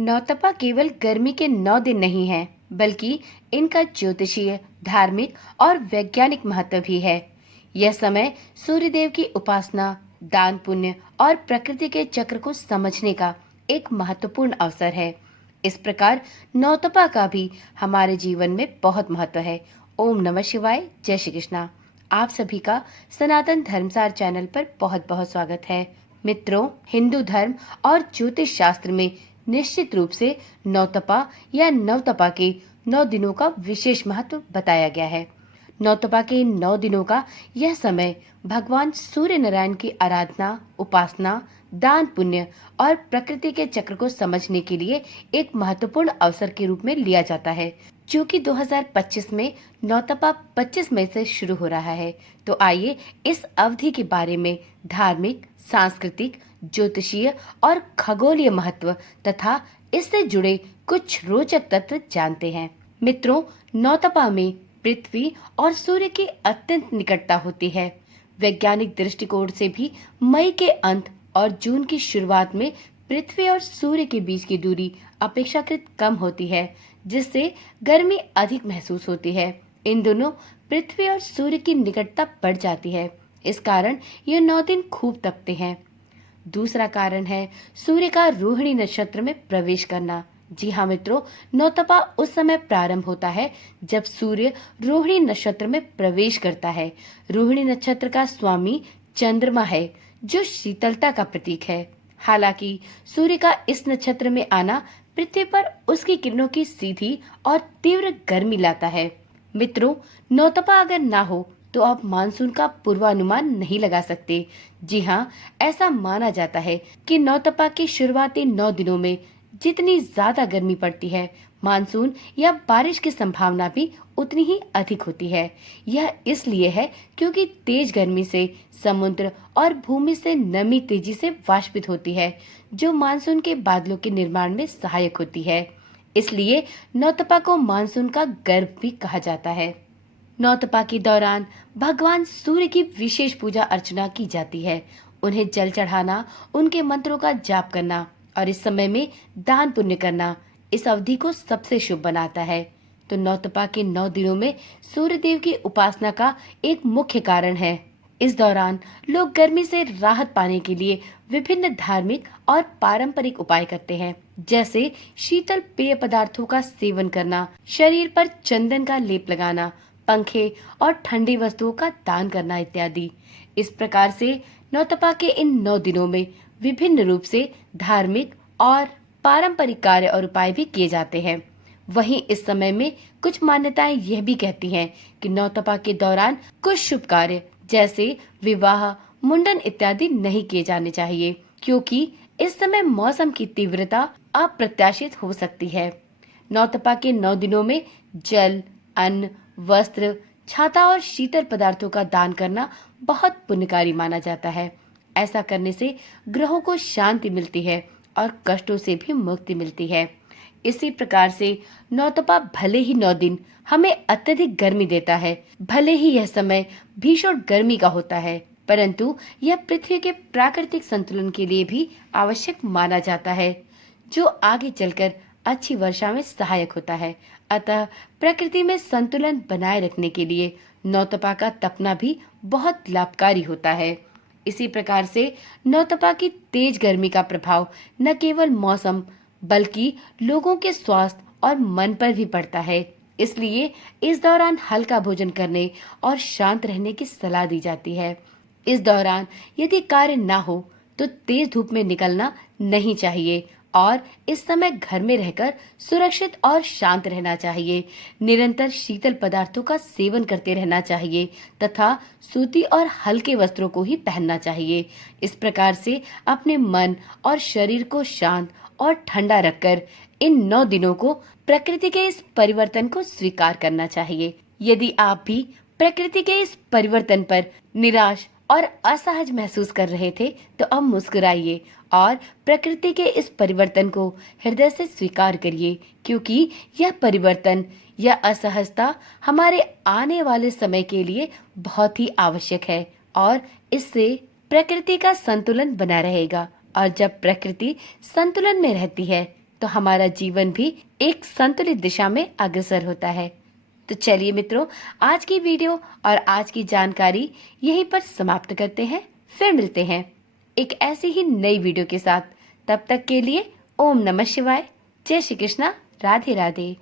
नौतपा केवल गर्मी के 9 दिन नहीं है, बल्कि इनका ज्योतिषीय, धार्मिक और वैज्ञानिक महत्व भी है। यह समय सूर्यदेव की उपासना, दान पुण्य और प्रकृति के चक्र को समझने का एक महत्वपूर्ण अवसर है। इस प्रकार नौतपा का भी हमारे जीवन में बहुत महत्व है। ओम नमः शिवाय, जय श्री कृष्णा। आप सभी का सनातन धर्मसार चैनल पर बहुत बहुत स्वागत है। मित्रों, हिंदू धर्म और ज्योतिष शास्त्र में निश्चित रूप से नौतपा या नवतपा के 9 दिनों का विशेष महत्व बताया गया है। नौतपा के 9 दिनों का यह समय भगवान सूर्य नारायण की आराधना, उपासना, दान पुण्य और प्रकृति के चक्र को समझने के लिए एक महत्वपूर्ण अवसर के रूप में लिया जाता है। चूँकि 2025 में नौतपा 25 मई से शुरू हो रहा है, तो आइए इस अवधि के बारे में धार्मिक, सांस्कृतिक, ज्योतिषीय और खगोलीय महत्व तथा इससे जुड़े कुछ रोचक तथ्य जानते हैं। मित्रों, नौतपा में पृथ्वी और सूर्य की अत्यंत निकटता होती है। वैज्ञानिक दृष्टिकोण से भी मई के अंत और जून की शुरुआत में पृथ्वी और सूर्य के बीच की दूरी अपेक्षाकृत कम होती है, जिससे गर्मी अधिक महसूस होती है। इन दोनों पृथ्वी और सूर्य की निकटता बढ़ जाती है। इस कारण ये 9 दिन खूब तपते हैं। दूसरा कारण है सूर्य का रोहिणी नक्षत्र में प्रवेश करना। जी हाँ मित्रों, नौतपा उस समय प्रारंभ होता है जब सूर्य रोहिणी नक्षत्र में प्रवेश करता है। रोहिणी नक्षत्र का स्वामी चंद्रमा है, जो शीतलता का प्रतीक है। हालांकि सूर्य का इस नक्षत्र में आना पृथ्वी पर उसकी किरणों की सीधी और तीव्र गर्मी लाता है। मित्रों, नौतपा अगर ना हो तो आप मानसून का पूर्वानुमान नहीं लगा सकते। जी हाँ, ऐसा माना जाता है कि नौतपा के शुरुआती 9 दिनों में जितनी ज्यादा गर्मी पड़ती है, मानसून या बारिश की संभावना भी उतनी ही अधिक होती है। यह इसलिए है क्योंकि तेज गर्मी से समुद्र और भूमि से नमी तेजी से वाष्पित होती है, जो मानसून के बादलों के निर्माण में सहायक होती है। इसलिए नौतपा को मानसून का गर्भ भी कहा जाता है। नौतपा के दौरान भगवान सूर्य की विशेष पूजा अर्चना की जाती है। उन्हें जल चढ़ाना, उनके मंत्रों का जाप करना और इस समय में दान पुण्य करना इस अवधि को सबसे शुभ बनाता है। तो नौतपा के 9 दिनों में सूर्य देव की उपासना का एक मुख्य कारण है। इस दौरान लोग गर्मी से राहत पाने के लिए विभिन्न धार्मिक और पारंपरिक उपाय करते हैं, जैसे शीतल पेय पदार्थों का सेवन करना, शरीर पर चंदन का लेप लगाना, पंखे और ठंडी वस्तुओं का दान करना इत्यादि। इस प्रकार से नौतपा के इन 9 दिनों में विभिन्न रूप से धार्मिक और पारंपरिक कार्य और उपाय भी किए जाते हैं। वहीं इस समय में कुछ मान्यताएं यह भी कहती हैं कि नौतपा के दौरान कुछ शुभ कार्य जैसे विवाह, मुंडन इत्यादि नहीं किए जाने चाहिए, क्योंकि इस समय मौसम की तीव्रता अप्रत्याशित हो सकती है। नौतपा के 9 दिनों में जल, अन्न, वस्त्र, छाता और शीतल पदार्थों का दान करना बहुत पुण्यकारी माना जाता है। ऐसा करने से ग्रहों को शांति मिलती है और कष्टों से भी मुक्ति मिलती है। इसी प्रकार से नौतपा भले ही 9 दिन हमें अत्यधिक गर्मी देता है, भले ही यह समय भीषण गर्मी का होता है, परंतु यह पृथ्वी के प्राकृतिक संतुलन के लिए भी आवश्यक माना जाता है, जो आगे चलकर अच्छी वर्षा में सहायक होता है। अतः प्रकृति में संतुलन बनाए रखने के लिए नौतपा का तपना भी बहुत लाभकारी होता है। इसी प्रकार से नौतपा की तेज गर्मी का प्रभाव न केवल मौसम बल्कि लोगों के स्वास्थ्य और मन पर भी पड़ता है। इसलिए इस दौरान हल्का भोजन करने और शांत रहने की सलाह दी जाती है। इस दौरान यदि कार्य ना हो तो तेज धूप में निकलना नहीं चाहिए और इस समय घर में रहकर सुरक्षित और शांत रहना चाहिए। निरंतर शीतल पदार्थों का सेवन करते रहना चाहिए तथा सूती और हल्के वस्त्रों को ही पहनना चाहिए। इस प्रकार से अपने मन और शरीर को शांत और ठंडा रखकर इन 9 दिनों को प्रकृति के इस परिवर्तन को स्वीकार करना चाहिए। यदि आप भी प्रकृति के इस परिवर्तन पर निराश और असहज महसूस कर रहे थे, तो अब मुस्कुराइए और प्रकृति के इस परिवर्तन को हृदय से स्वीकार करिए, क्योंकि यह परिवर्तन या असहजता हमारे आने वाले समय के लिए बहुत ही आवश्यक है और इससे प्रकृति का संतुलन बना रहेगा। और जब प्रकृति संतुलन में रहती है तो हमारा जीवन भी एक संतुलित दिशा में अग्रसर होता है। तो चलिए मित्रों, आज की वीडियो और आज की जानकारी यहीं पर समाप्त करते हैं। फिर मिलते हैं एक ऐसी ही नई वीडियो के साथ। तब तक के लिए ओम नमः शिवाय, जय श्री कृष्णा, राधे राधे।